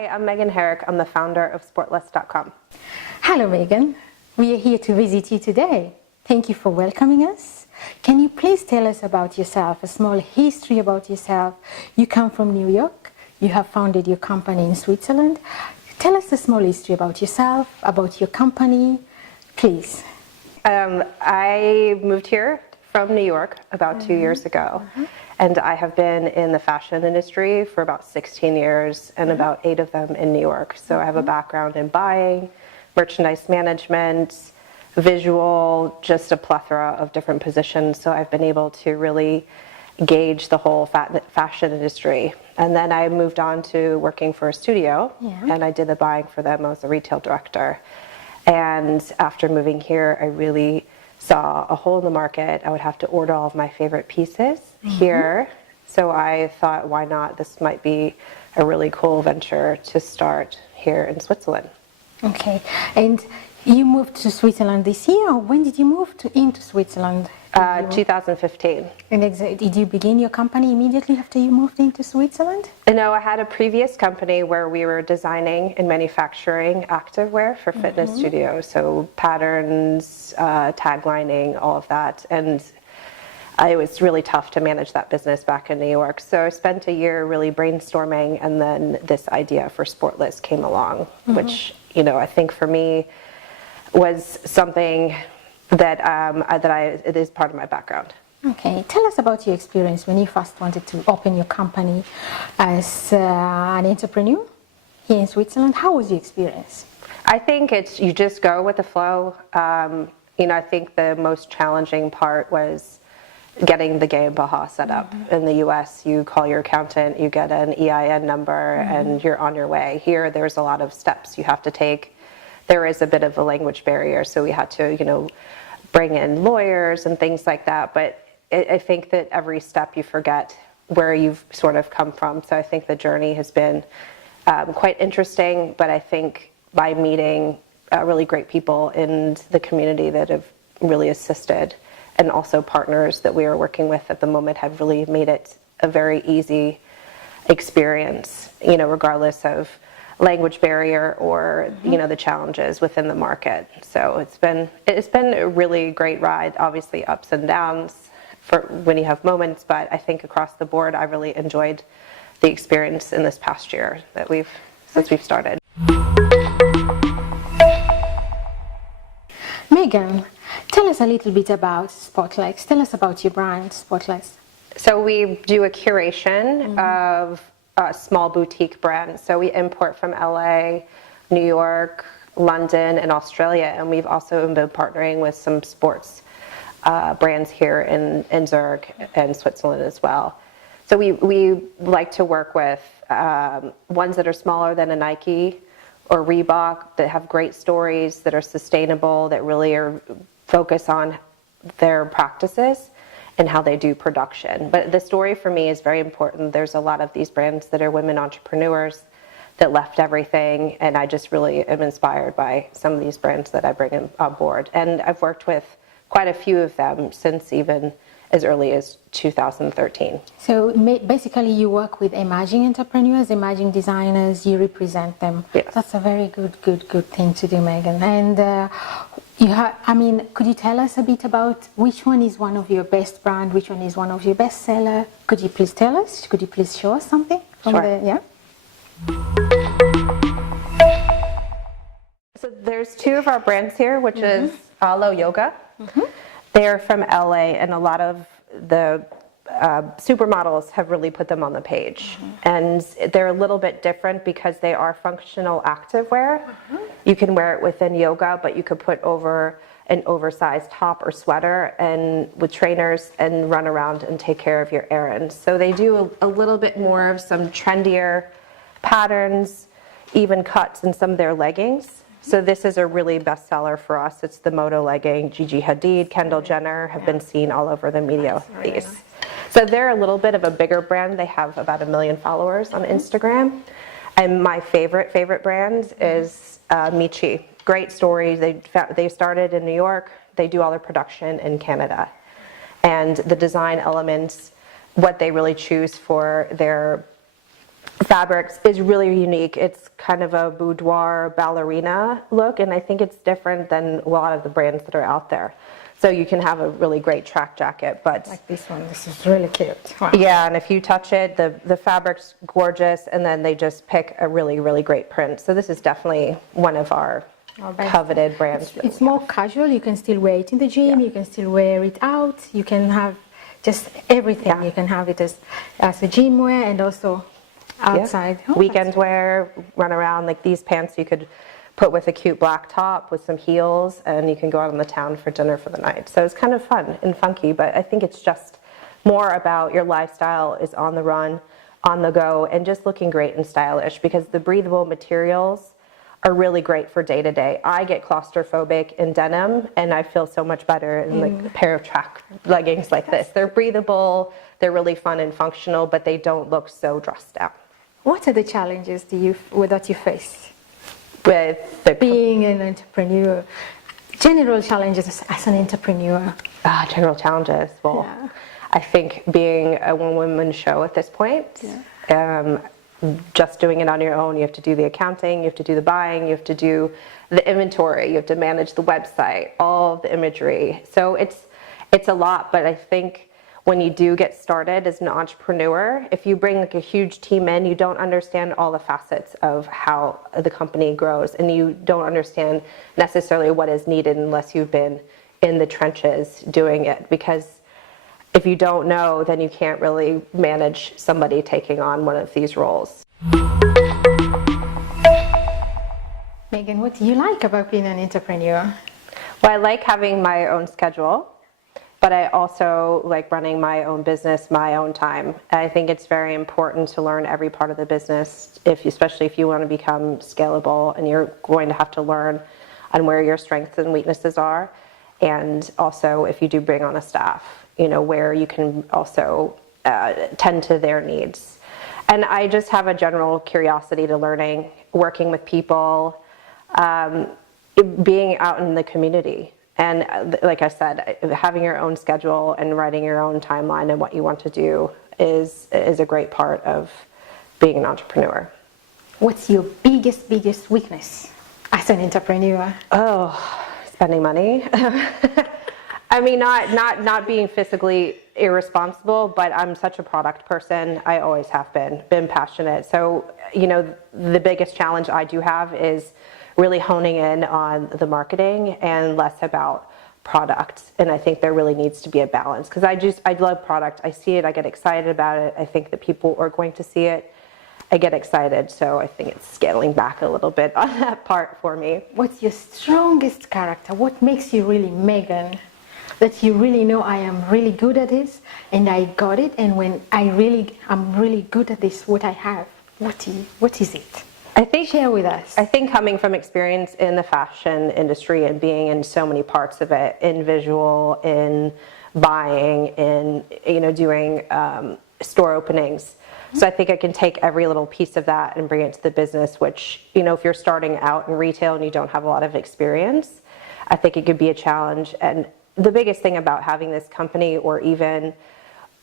Hi, I'm Megan Herak. I'm the founder of Sportless.com. Hello, Megan. We are here to visit you today. Thank you for welcoming us. Can you please tell us about yourself, a small history about yourself? You come from New York. You have founded your company in Switzerland. Tell us a small history about yourself, about your company, please. I moved here from New York about 2 years ago. And I have been in the fashion industry for about 16 years and about 8 of them in New York. So I have a background in buying, merchandise management, visual, just a plethora of different positions. So I've been able to really gauge the whole fashion industry. And then I moved on to working for a studio, and I did the buying for them. I was a retail director. And after moving here, I really saw a hole in the market. I would have to order all of my favorite pieces here. So I thought, why not? This might be a really cool venture to start here in Switzerland. Okay. And you moved to Switzerland this year, or when did you move into Switzerland? 2015. And did you begin your company immediately after you moved into Switzerland? No, I had a previous company where we were designing and manufacturing activewear for fitness studios. So patterns, taglining, all of that. And it was really tough to manage that business back in New York. So I spent a year really brainstorming, and then this idea for Sportless came along, which, you know, I think for me was something that it is part of my background. Okay, tell us about your experience when you first wanted to open your company as an entrepreneur here in Switzerland. How was your experience? I think you just go with the flow. You know, I think the most challenging part was getting the GmbH set up. In the US, you call your accountant, you get an EIN number, and you're on your way. Here, there's a lot of steps you have to take. There is a bit of a language barrier, so we had to, you know, bring in lawyers and things like that. But I think that every step you forget where you've sort of come from. So I think the journey has been quite interesting, but I think by meeting really great people in the community that have really assisted, and also partners that we are working with at the moment, have really made it a very easy experience, you know, regardless of language barrier or you know, the challenges within the market. So it's been a really great ride. Obviously ups and downs for when you have moments, but I think across the board I really enjoyed the experience in this past year that since we've started. Megan, tell us a little bit about Spotlights. Tell us about your brand, Spotlights. So we do a curation of small boutique brands. So we import from LA, New York, London, and Australia. And we've also been partnering with some sports brands here in Zurich and Switzerland as well. So we like to work with ones that are smaller than a Nike or Reebok, that have great stories, that are sustainable, that really are focused on their practices and how they do production. But the story for me is very important. There's a lot of these brands that are women entrepreneurs that left everything, and I just really am inspired by some of these brands that I bring on board. And I've worked with quite a few of them since even as early as 2013. So basically you work with emerging entrepreneurs, emerging designers, you represent them. Yes. That's a very good thing to do, Megan. And could you tell us a bit about which one is one of your best brand, which one is one of your best seller? Could you please tell us? Could you please show us something from So there's 2 of our brands here, which is Alo Yoga. They're from LA, and a lot of the supermodels have really put them on the page. And they're a little bit different because they are functional activewear. You can wear it within yoga, but you could put over an oversized top or sweater and with trainers and run around and take care of your errands. So they do a little bit more of some trendier patterns, even cuts in some of their leggings. So this is a really bestseller for us. It's the Moto legging. Gigi Hadid, Kendall Jenner have been seen all over the media with these. Nice. So they're a little bit of a bigger brand. They have about 1 million followers on Instagram. And my favorite brand is Michi. Great story. They started in New York. They do all their production in Canada. And the design elements, what they really choose for their fabrics is really unique. It's kind of a boudoir ballerina look, and I think it's different than a lot of the brands that are out there. So you can have a really great track jacket, but Like this one, this is really cute. Wow. yeah, and if you touch it, the fabric's gorgeous, and then they just pick a really, really great print. So this is definitely one of our coveted brands. It's more casual. You can still wear it in the gym. Yeah. You can still wear it out. You can have just everything. Yeah. You can have it as a gym wear and also outside. Yeah. Oh, Weekend wear, run around. Like these pants you could put with a cute black top with some heels, and you can go out on the town for dinner for the night. So it's kind of fun and funky, but I think it's just more about your lifestyle is on the run, on the go, and just looking great and stylish, because the breathable materials are really great for day to day. I get claustrophobic in denim, and I feel so much better in like a pair of track leggings like this. They're breathable, they're really fun and functional, but they don't look so dressed down. What are the challenges that you face With the being an entrepreneur? General challenges as an entrepreneur. general challenges, well, Yeah. I think being a one-woman show at this point, just doing it on your own, you have to do the accounting, you have to do the buying, you have to do the inventory, you have to manage the website, all of the imagery. So it's a lot, but I think when you do get started as an entrepreneur, if you bring like a huge team in, you don't understand all the facets of how the company grows, and you don't understand necessarily what is needed unless you've been in the trenches doing it, because if you don't know, then you can't really manage somebody taking on one of these roles. Megan, what do you like about being an entrepreneur? Well, I like having my own schedule, but I also like running my own business, my own time. I think it's very important to learn every part of the business, especially if you want to become scalable, and you're going to have to learn on where your strengths and weaknesses are. And also, if you do bring on a staff, where you can also tend to their needs. And I just have a general curiosity to learning, working with people, being out in the community. And like I said, having your own schedule and writing your own timeline and what you want to do is a great part of being an entrepreneur. What's your biggest weakness as an entrepreneur? Oh, spending money. I mean, not being physically irresponsible, but I'm such a product person. I always have been passionate. So, the biggest challenge I do have is really honing in on the marketing and less about product. And I think there really needs to be a balance, because I love product. I see it, I get excited about it. I think that people are going to see it. I get excited. So I think it's scaling back a little bit on that part for me. What's your strongest character? What makes you really Megan? That you really know, I am really good at this, and I got it, and when I'm really good at this, what I have, what is it? I think, share with us. I think coming from experience in the fashion industry and being in so many parts of it, in visual, in buying, in doing store openings. So I think I can take every little piece of that and bring it to the business, which, if you're starting out in retail and you don't have a lot of experience, I think it could be a challenge. And the biggest thing about having this company, or even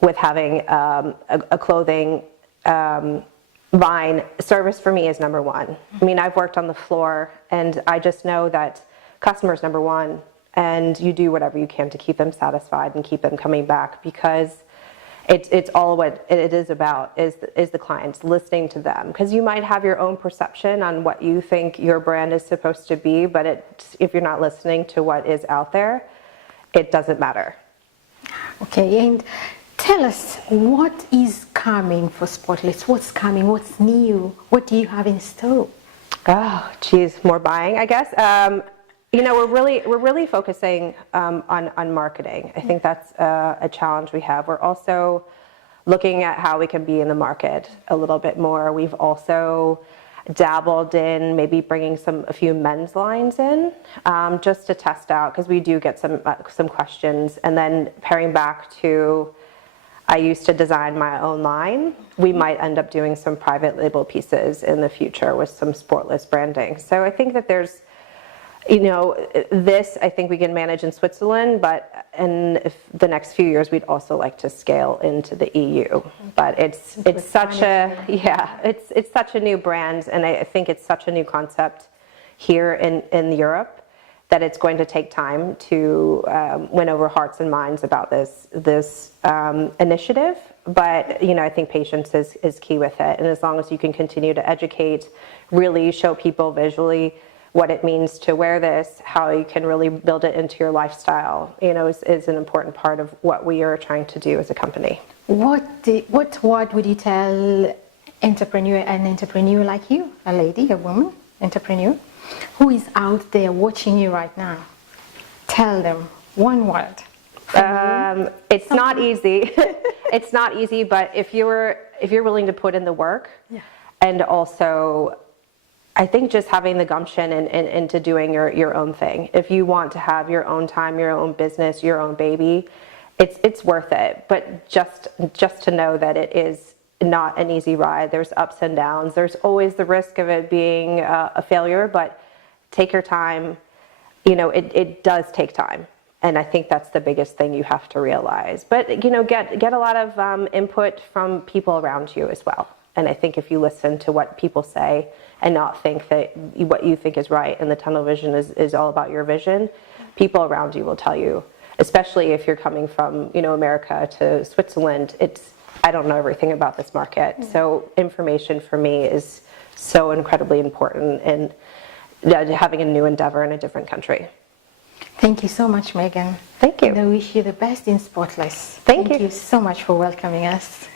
with having a clothing line, service for me is number one. I mean, I've worked on the floor, and I just know that customer's number one, and you do whatever you can to keep them satisfied and keep them coming back, because it's all what it is about is the clients, listening to them, because you might have your own perception on what you think your brand is supposed to be, but if you're not listening to what is out there, it doesn't matter. Okay, and tell us, what is coming for Spotless? What's coming? What's new? What do you have in store? Oh, geez, more buying, I guess. We're really focusing on marketing. I think that's a challenge we have. We're also looking at how we can be in the market a little bit more. We've also dabbled in maybe bringing a few men's lines in, just to test out, because we do get some questions. And then pairing back to, I used to design my own line. We might end up doing some private label pieces in the future with some Sportless branding. So I think that there's This I think we can manage in Switzerland, but in the next few years we'd also like to scale into the EU. But it's such it's such a new brand, and I think it's such a new concept here in Europe that it's going to take time to win over hearts and minds about this initiative. But I think patience is key with it, and as long as you can continue to educate, really show people visually what it means to wear this, how you can really build it into your lifestyle, is an important part of what we are trying to do as a company. What word would you tell an entrepreneur like you, a lady, a woman, entrepreneur, who is out there watching you right now? Tell them one word. It's not easy. It's not easy, but if you're willing to put in the work, and also I think just having the gumption into doing your own thing. If you want to have your own time, your own business, your own baby, it's worth it. But just to know that it is not an easy ride. There's ups and downs. There's always the risk of it being a failure, but take your time. It does take time. And I think that's the biggest thing you have to realize. But, get a lot of input from people around you as well. And I think if you listen to what people say and not think that what you think is right and the tunnel vision is all about your vision, people around you will tell you, especially if you're coming from, America to Switzerland, I don't know everything about this market. So information for me is so incredibly important in having a new endeavor in a different country. Thank you so much, Megan. Thank you. And I wish you the best in Sportless. Thank you. Thank you so much for welcoming us.